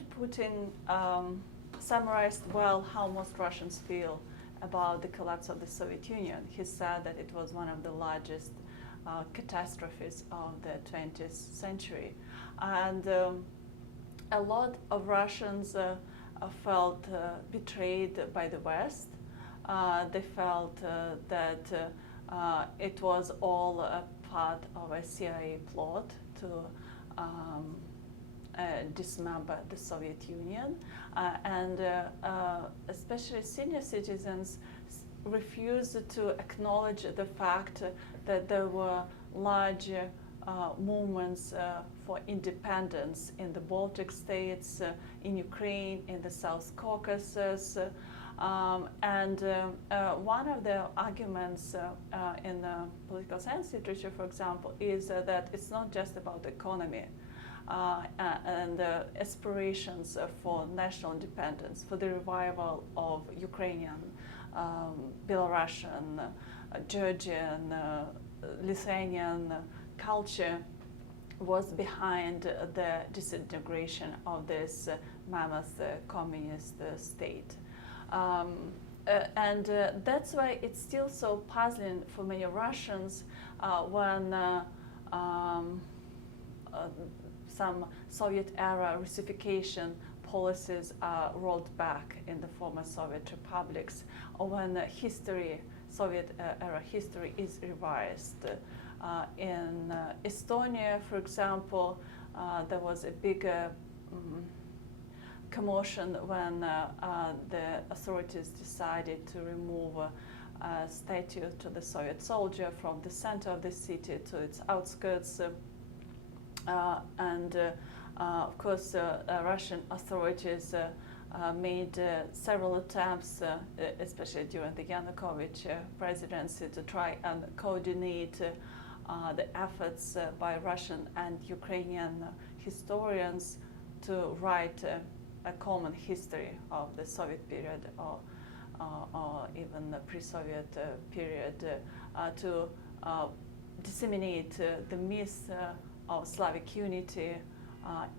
President Putin summarized well how most Russians feel about the collapse of the Soviet Union. He said that it was one of the largest catastrophes of the 20th century. And a lot of Russians felt betrayed by the West. They felt that it was all a part of a CIA plot to dismember the Soviet Union, and especially senior citizens refused to acknowledge the fact that there were large movements for independence in the Baltic states, in Ukraine, in the South Caucasus. And one of the arguments in political science literature, for example, is that it's not just about the economy and aspirations for national independence, for the revival of Ukrainian, Belarusian, Georgian, Lithuanian culture was behind the disintegration of this mammoth communist state. And that's why it's still so puzzling for many Russians when some Soviet-era Russification policies are rolled back in the former Soviet republics, or when history, Soviet-era history is revised. In Estonia, for example, there was a big commotion when the authorities decided to remove a statue to the Soviet soldier from the center of the city to its outskirts. Of course, Russian authorities made several attempts, especially during the Yanukovych presidency, to try and coordinate the efforts by Russian and Ukrainian historians to write a common history of the Soviet period or even the pre-Soviet period to disseminate the myth of Slavic unity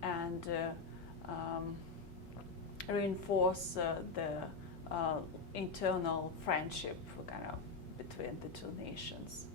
and reinforce the internal friendship kind of between the two nations.